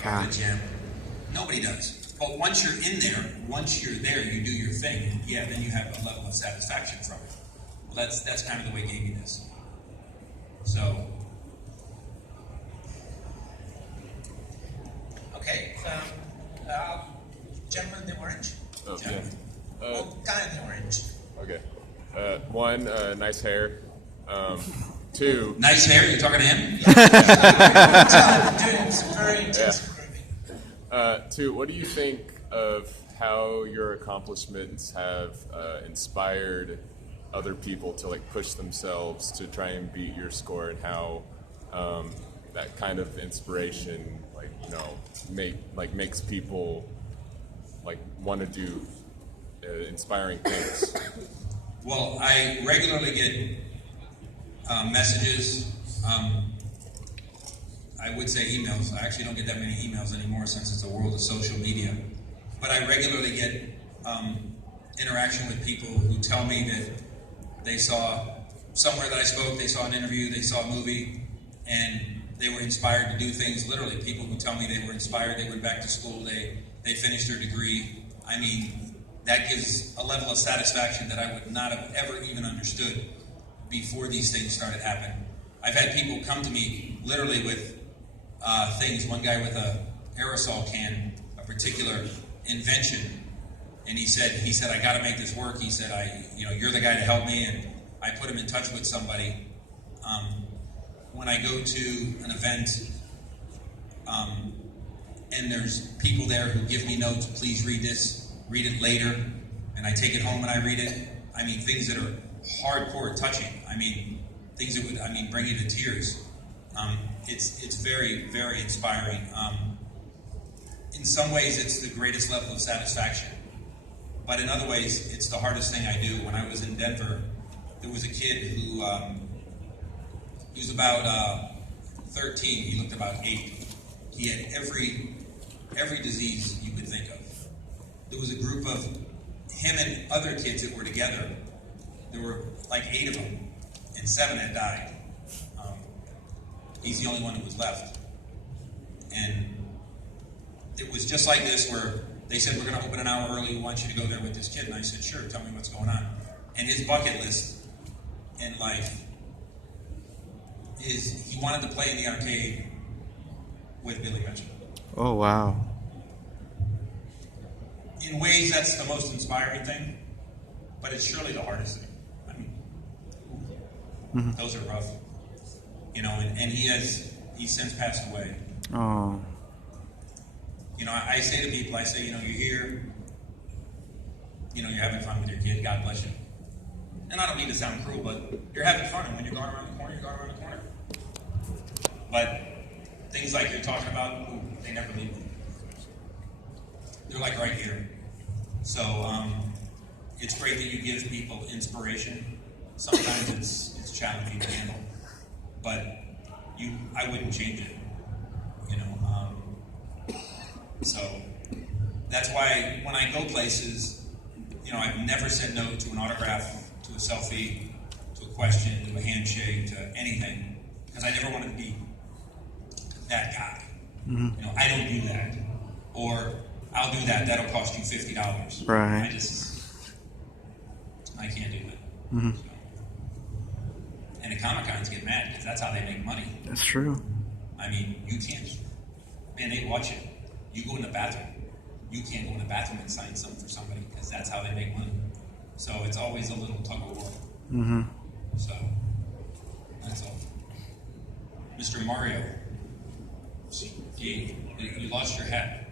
private jam. Nobody does. But once you're there, you do your thing, and yeah, then you have a level of satisfaction from it. Well, that's kind of the way gaming is. So, okay, gentleman in the orange. Oh, yeah. Guy in the orange. Okay. One, nice hair. Two. Nice hair. You talking to him? Doing some very intensive grooming. Two, what do you think of how your accomplishments have inspired other people to like push themselves to try and beat your score, and how that kind of inspiration, like, you know, makes people like want to do inspiring things? Well, I regularly get messages. I would say emails. I actually don't get that many emails anymore since it's a world of social media. But I regularly get interaction with people who tell me that they saw somewhere that I spoke, they saw an interview, they saw a movie, and they were inspired to do things. Literally, people who tell me they were inspired, they went back to school, they finished their degree. I mean, that gives a level of satisfaction that I would not have ever even understood before these things started happening. I've had people come to me literally with things. One guy with a aerosol can, a particular invention, and he said, I got to make this work. He said, you're the guy to help me, and I put him in touch with somebody. When I go to an event, and there's people there who give me notes, please read this, read it later, and I take it home and I read it. I mean, things that are hardcore touching. I mean, things that would, bring you to tears. It's very, very inspiring. In some ways, it's the greatest level of satisfaction. But in other ways, it's the hardest thing I do. When I was in Denver, there was a kid who, he was about 13. He looked about 8. He had every disease you could think of. There was a group of him and other kids that were together. There were like 8 of them, and 7 had died. He's the only one who was left. And it was just like this, where they said, we're going to open an hour early, we want you to go there with this kid. And I said, sure, tell me what's going on. And his bucket list in life is he wanted to play in the arcade with Billy Mitchell. Oh, wow. In ways, that's the most inspiring thing, but it's surely the hardest thing. I mean, those are rough. You know, and he's since passed away. Oh. You know, I say to people, you're here, you're having fun with your kid, God bless you. And I don't mean to sound cruel, but you're having fun, and when you're going around the corner, you're going around the corner. But things like you're talking about, they never leave. They're like right here. So it's great that you give people inspiration. Sometimes it's challenging to handle, but I wouldn't change it. So that's why when I go places, I've never said no to an autograph, to a selfie, to a question, to a handshake, to anything, because I never wanted to be that guy. I don't do that. Or I'll do that, that'll cost you $50. Right. I can't do that. Mm-hmm. So. And the Comic-Cons get mad because that's how they make money. That's true. I mean, you can't, man, they watch it. You go in the bathroom. You can't go in the bathroom and sign something for somebody because that's how they make money. So it's always a little tug of war. Mm-hmm. So that's all. Mr. Mario, you lost your hat.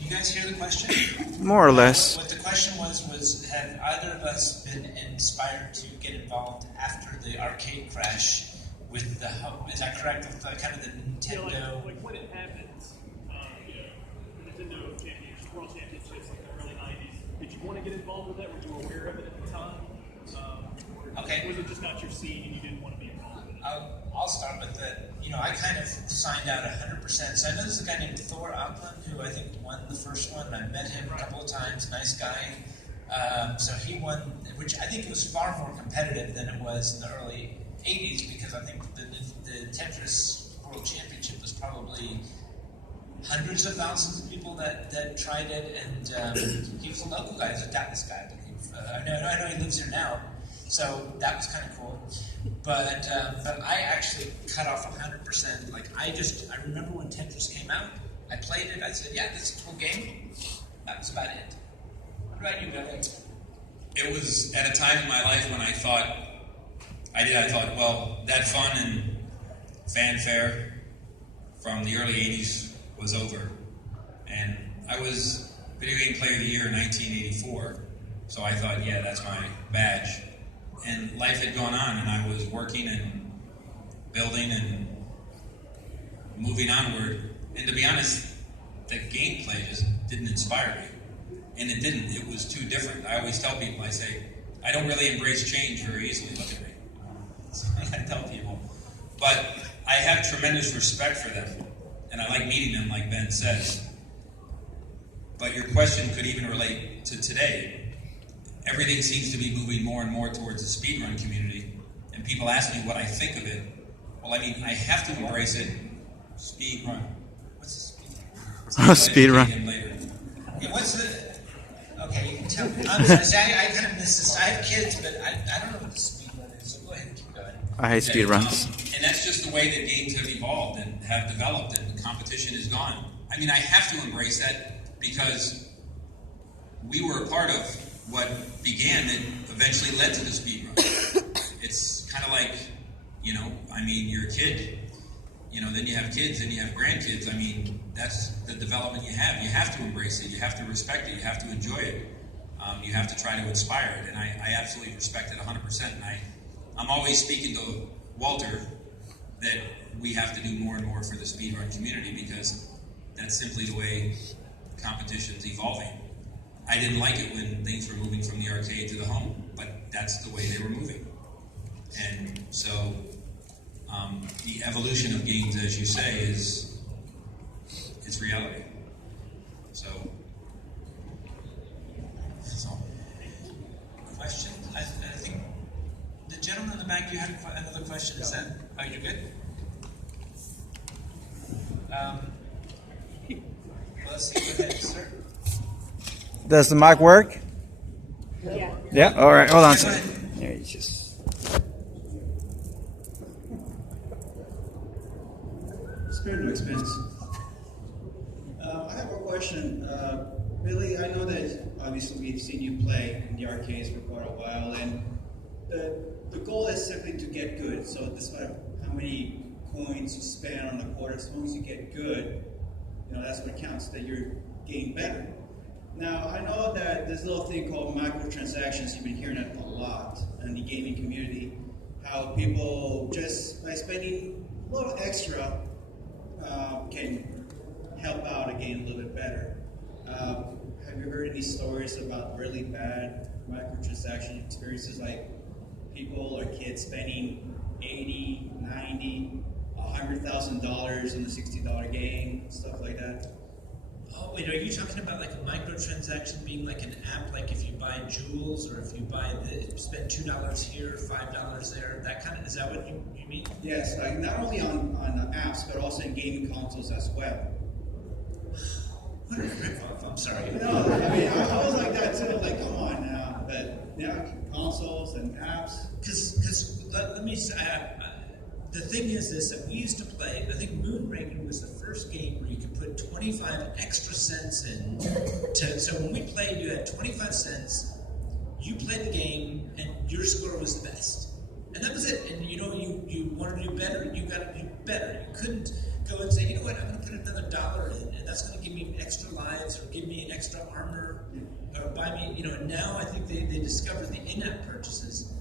You guys hear the question? More or less. What the question was have either of us been inspired to get involved after the arcade crash with the, is that correct, with the, kind of the Nintendo? Like when it happens, the Nintendo Championships, World Championships, like the early 90s, did you want to get involved with that? Were you aware of it at the time? Okay. Or was it just not your scene and you didn't want to be involved in it? I kind of signed out 100%. So I know there's a guy named Thor Auckland who I think won the first one. I met him a couple of times. Nice guy. So he won, which I think it was far more competitive than it was in the early 80s, because I think the Tetris World Championship was probably hundreds of thousands of people that tried it, and he was a local guy. He was a Dallas guy, but I know he lives here now, so that was kind of cool. But I actually cut off 100%. Like I remember when Tetris came out, I played it. I said, "Yeah, this is a cool game." That was about it. What about you, Billy? It was at a time in my life when I thought, well, that fun and fanfare from the early 80s was over. And I was Video Game Player of the Year in 1984, so I thought, yeah, that's my badge. And life had gone on, and I was working and building and moving onward. And to be honest, the gameplay just didn't inspire me. And it didn't. It was too different. I always tell people, I say, I don't really embrace change very easily. Look at me. That's what I tell people. But I have tremendous respect for them. And I like meeting them, like Ben says. But your question could even relate to today. Everything seems to be moving more and more towards the speedrun community. And people ask me what I think of it. Well, I mean, I have to embrace it. Speedrun. What's a speedrun? Speedrun. Later. Yeah, what's the... Okay, you can tell me. I'm sorry, I kind of missed this. I have kids, but I don't know what the speedrun is, so go ahead and keep going. I hate speedruns. And that's just the way that games have evolved and have developed, and the competition is gone. I mean, I have to embrace that because we were a part of what began that eventually led to the speedrun. It's kind of like, I mean, you're a kid, then you have kids, then you have grandkids. I mean, that's the development you have. You have to embrace it. You have to respect it. You have to enjoy it. You have to try to inspire it. And I absolutely respect it 100%. And I'm always speaking to Walter that we have to do more and more for the speedrun community because that's simply the way competition's evolving. I didn't like it when things were moving from the arcade to the home, but that's the way they were moving. And so the evolution of games, as you say, it's reality. So that's all. Question? I think the gentleman in the back, you had another question. Is that? Oh, you're good? Well, let's see. Go ahead, sir. Does the mic work? Yeah. Yeah. All right. Hold on a Go second. ahead. Yeah, you just. Spirit of expense. I have a question. Billy, I know that obviously we've seen you play in the arcades for quite a while, and the goal is simply to get good. So despite how many coins you spend on the quarter, as long as you get good, that's what counts, that you're getting better. Now, I know that this little thing called microtransactions, you've been hearing it a lot in the gaming community, how people just by spending a little extra can help out a game a little bit better. Have you heard any stories about really bad microtransaction experiences, like people or kids spending $80, $90, $100,000 on a $60 game, stuff like that? Oh, wait, are you talking about like a microtransaction being like an app, like if you buy jewels or if you spend $2 here, $5 there, that kind of, is that what you mean? Yes, like not only on apps, but also in gaming consoles as well. What a rip-off, I'm sorry. No, I mean, I was like that too, like, come on now. But now, consoles and apps. Because let me say, the thing is this, that we used to play, I think Moonraker was the first game where you could put 25 extra cents in. So when we played, you had 25 cents, you played the game, and your score was the best. And that was it. And you wanted to do better, you got to do better. You couldn't go and say, I'm going to put another $1 in, and that's going to give me extra lives, or give me an extra armor, or buy me, and now I think they discovered the in-app purchases.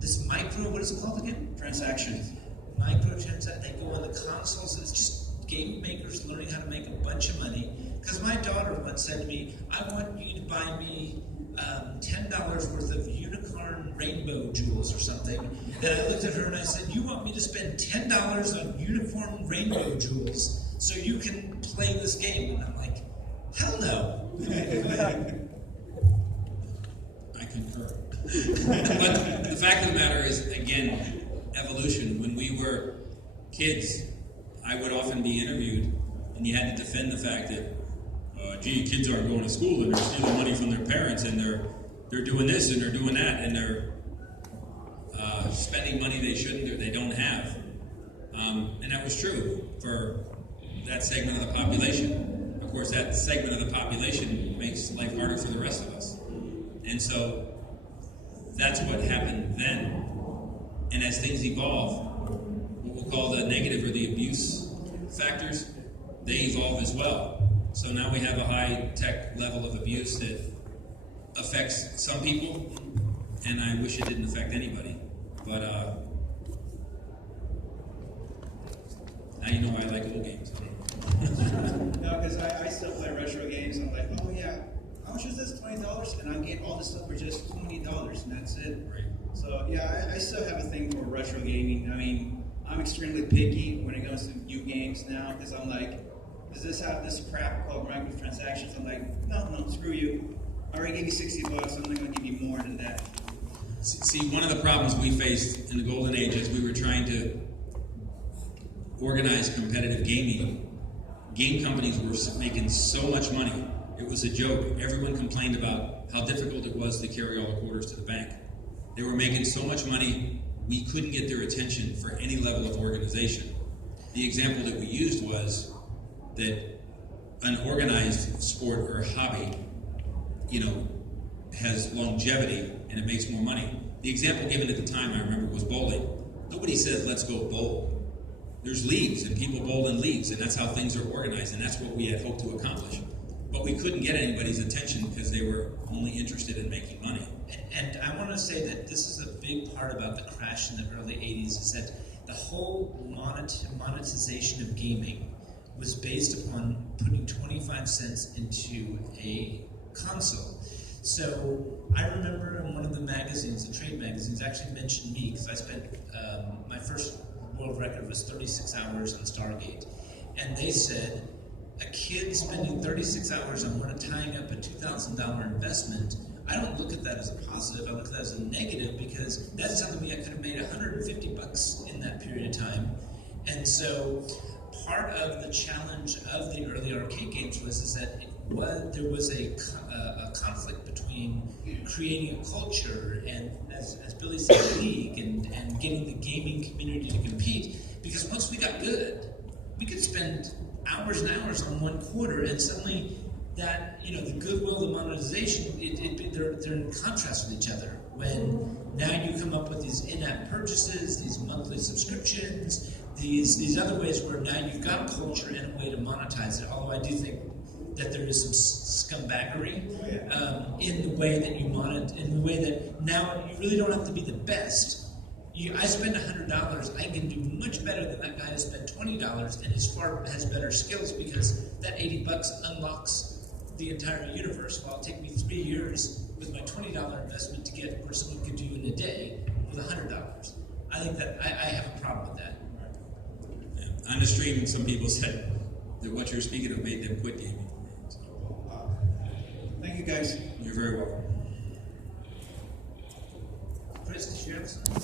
This what is it called again? Transactions. Microtransactions, they go on the consoles. It's just game makers learning how to make a bunch of money. Because my daughter once said to me, I want you to buy me $10 worth of unicorn rainbow jewels or something. And I looked at her and I said, you want me to spend $10 $10 on uniform rainbow jewels so you can play this game. And I'm like, hell no. I concur. But the fact of the matter is, again, evolution. When we were kids, I would often be interviewed, and you had to defend the fact that, gee, kids aren't going to school and they're stealing money from their parents, and they're doing this and they're doing that, and they're spending money they shouldn't or they don't have. And that was true for that segment of the population. Of course, that segment of the population makes life harder for the rest of us. And so that's what happened then. And as things evolve, what we'll call the negative or the abuse factors, they evolve as well. So now we have a high-tech level of abuse that affects some people, and I wish it didn't affect anybody. But now you know why I like old games. No, because I still play retro games. I'm like, oh yeah, how much is this? $20, and I'm getting all this stuff for just $20, and that's it. Right. So yeah, I still have a thing for retro gaming. I mean, I'm extremely picky when it comes to new games now, because I'm like, does this have this crap called microtransactions? I'm like, no, screw you. I already gave you $60. I'm not going to give you more than that. See, one of the problems we faced in the golden age as we were trying to organize competitive gaming, game companies were making so much money. It was a joke. Everyone complained about how difficult it was to carry all the quarters to the bank. They were making so much money, we couldn't get their attention for any level of organization. The example that we used was that an organized sport or hobby, has longevity and it makes more money. The example given at the time, I remember, was bowling. Nobody said, let's go bowl. There's leagues, and people bowl in leagues, and that's how things are organized, and that's what we had hoped to accomplish. But we couldn't get anybody's attention because they were only interested in making money. And I want to say that this is a big part about the crash in the early 80s, is that the whole monetization of gaming was based upon putting 25 cents into a console. So I remember in one of the magazines, the trade magazines, actually mentioned me because I spent my first world record was 36 hours on Stargate. And they said, a kid spending 36 hours on tying up a $2,000 investment, I don't look at that as a positive, I look at that as a negative, because that's telling me I could have made $150 in that period of time. And so part of the challenge of the early arcade games was that there was a conflict between creating a culture and, as Billy said, a league and getting the gaming community to compete. Because once we got good, we could spend hours and hours on one quarter, and suddenly that, the goodwill, the monetization, they're in contrast with each other. When now you come up with these in-app purchases, these monthly subscriptions, these other ways where now you've got a culture and a way to monetize it. Although I do think that there is some scumbaggery in the way that you monetize, in the way that now you really don't have to be the best. I spend $100, I can do much better than that guy who spent $20 and has better skills, because that $80 unlocks the entire universe. While it'll take me 3 years with my $20 investment to get where someone could do in a day with $100. I think that I have a problem with that. On the stream, some people said that what you're speaking of made them quit gaming. Thank you, guys. You're very welcome. Chris, did you have something?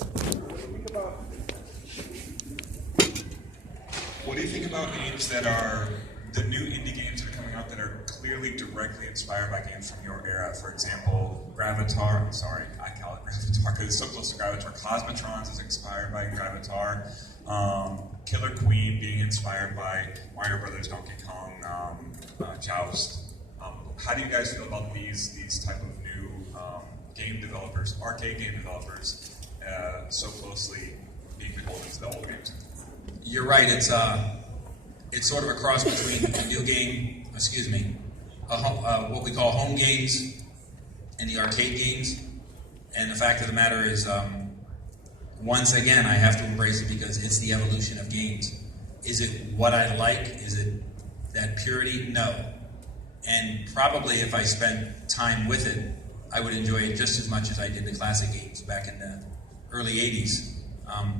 What do you think about games that are the new indie games that are coming out that are clearly directly inspired by games from your era? For example, Gravatar. Sorry, I call it Gravatar because it's so close to Gravatar. Cosmotrons is inspired by Gravatar. Killer Queen being inspired by Mario Brothers, Donkey Kong, Joust. How do you guys feel about these type of new game developers, arcade game developers, so closely being beholden to the old games? You're right. It's sort of a cross between a new game, what we call home games and the arcade games. And the fact of the matter is, once again, I have to embrace it because it's the evolution of games. Is it what I like? Is it that purity? No. And probably if I spent time with it, I would enjoy it just as much as I did the classic games back in the early 80s.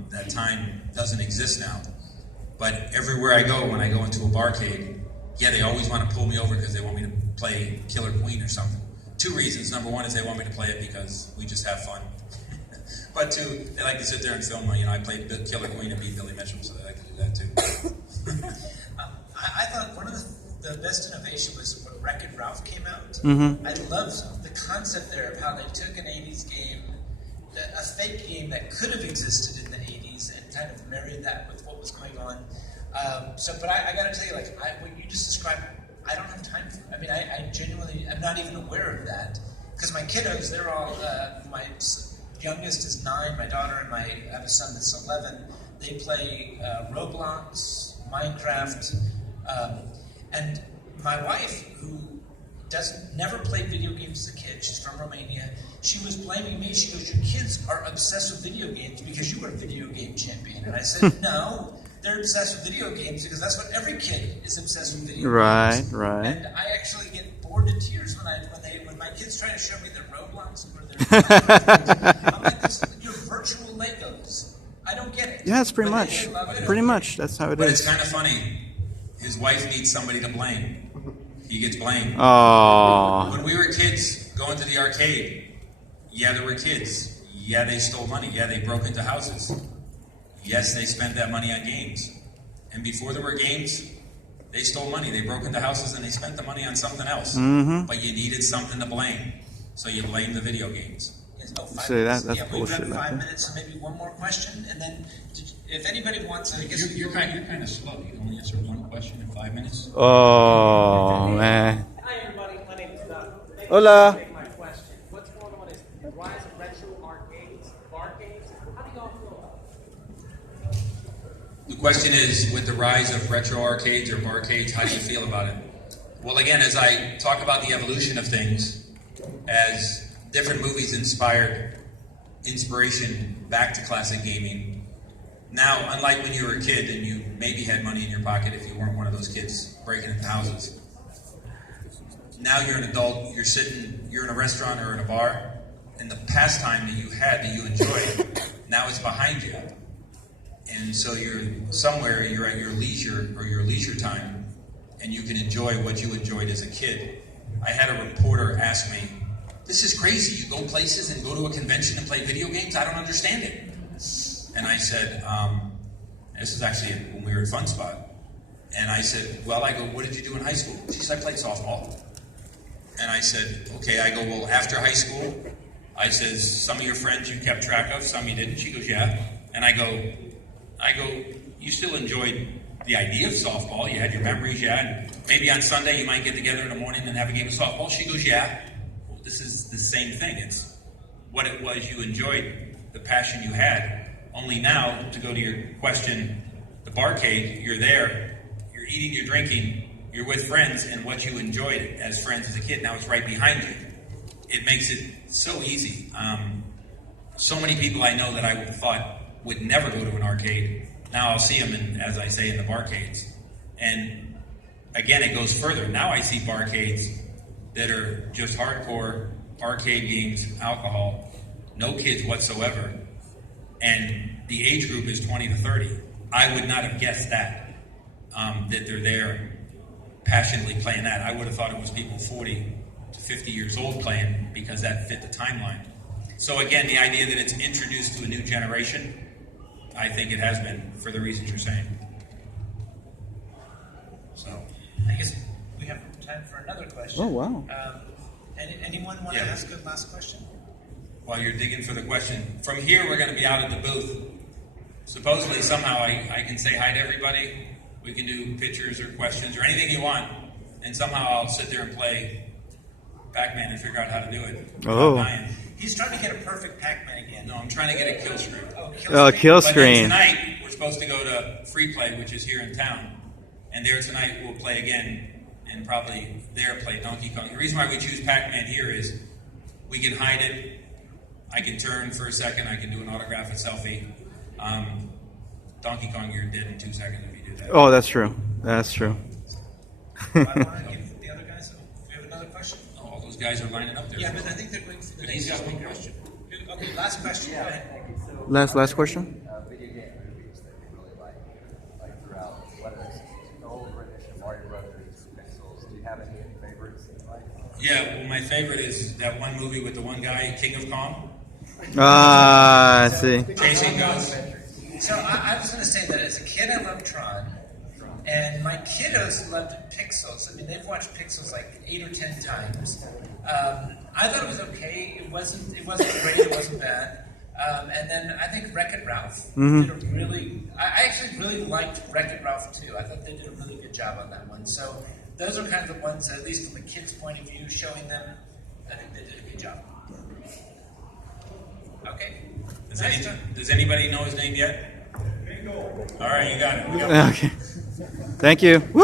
That time doesn't exist now. But everywhere I go, when I go into a barcade, yeah, they always want to pull me over because they want me to play Killer Queen or something. 2 reasons. Number one is they want me to play it because we just have fun. But 2, they like to sit there and film. I played Killer Queen and beat Billy Mitchell, so they like to do that too. I thought one of the best innovation was when Wreck-It Ralph came out. Mm-hmm. I loved the concept there of how they took an 80s game, a fake game that could have existed in the 80s, and kind of married that with what was going on. But I got to tell you, what you just described, I don't have time for it. I mean, I genuinely, I'm not even aware of that. Because my kiddos, they're all, my youngest is 9, my daughter, and I have a son that's 11. They play Roblox, Minecraft, and my wife, who never played video games as a kid, she's from Romania, she was blaming me. She goes, your kids are obsessed with video games because you were a video game champion. And I said, no, they're obsessed with video games because that's what every kid is obsessed with video games. Right. And I actually get bored to tears when my kids try to show me their Roblox or their I'm like, you're virtual Legos. I don't get it. Yeah, it's pretty But much. they love it. Pretty much. That's how it But is. it's kind of funny. His wife needs somebody to blame. He gets blamed. Oh. When we were kids, going to the arcade, yeah, there were kids. Yeah, they stole money. Yeah, they broke into houses. Yes, they spent that money on games. And before there were games, they stole money. They broke into houses and they spent the money on something else. Mm-hmm. But you needed something to blame. So you blame the video games. Yes, no, 5 See, minutes. that's We've bullshit done right 5 there. minutes, so maybe one more question, and then if anybody wants, I guess You're kind of slow. You can only answer one question in 5 minutes. Oh, man. Hi everybody, my name is Doug. Thank Hola. you for taking my question. What's going on is the rise of retro arcades, barcades. How do y'all feel about it? The question is, with the rise of retro arcades or barcades, how do you feel about it? Well, again, as I talk about the evolution of things, as different movies inspired inspiration back to classic gaming, now, unlike when you were a kid and you maybe had money in your pocket if you weren't one of those kids breaking into houses, now you're an adult, you're in a restaurant or in a bar, and the pastime that you had, that you enjoyed, now it's behind you. And so you're somewhere, you're at your leisure or your leisure time, and you can enjoy what you enjoyed as a kid. I had a reporter ask me, this is crazy, you go places and go to a convention and play video games? I don't understand it. And I said, this was actually when we were at Fun Spot, and I said, well, I go, what did you do in high school? She said, I played softball. And I said, okay. I go, well, after high school, I says, some of your friends you kept track of, some you didn't. She goes, yeah. And I go, you still enjoyed the idea of softball. You had your memories, yeah. And maybe on Sunday you might get together in the morning and have a game of softball. She goes, yeah. Well, this is the same thing. It's what it was you enjoyed, the passion you had. Only now, to go to your question, the barcade, you're there, you're eating, you're drinking, you're with friends, and what you enjoyed as friends as a kid, now it's right behind you. It makes it so easy. So many people I know that I thought would never go to an arcade, now I'll see them, as I say, in the barcades. And again, it goes further. Now I see barcades that are just hardcore arcade games, alcohol, no kids whatsoever. And the age group is 20 to 30. I would not have guessed that they're there passionately playing that. I would have thought it was people 40 to 50 years old playing because that fit the timeline. So again, the idea that it's introduced to a new generation, I think it has been for the reasons you're saying. So, I guess we have time for another question. Oh, wow. Anyone want to ask a last question? while you're digging for the question, from here we're going to be out at the booth. Supposedly, somehow I can say hi to everybody. We can do pictures or questions or anything you want. And somehow I'll sit there and play Pac-Man and figure out how to do it. Oh. Dying. He's trying to get a perfect Pac-Man again. No, I'm trying to get a kill screen. Oh, kill But then screen. tonight, we're supposed to go to Free Play, which is here in town. And there tonight, we'll play again, and probably there play Donkey Kong. The reason why we choose Pac-Man here is we can hide it. I can turn for a second. I can do an autograph, a selfie. Donkey Kong, you're dead in 2 seconds if you do that. Oh, that's true. That's true. I want to give the other guys, if you have another question. Oh, all those guys are lining up there. Yeah, but I think they're going for the But he's got one question. Okay, last question. Go ahead. Last question. Yeah, well, my favorite is that one movie with the one guy, King of Kong, Ah, I see. chasing ghosts. So I was going to say that as a kid, I loved Tron, and my kiddos loved Pixels. I mean, they've watched Pixels like 8 or 10 times. I thought it was okay. It wasn't great. It wasn't bad. And then I think Wreck-It Ralph did a really. I actually really liked Wreck-It Ralph too. I thought they did a really good job on that one. So those are kind of the ones, at least from a kid's point of view, showing them. I think they did a good job. Okay. Does anybody know his name yet? All right, you got it. We got Okay. Thank you. Woo!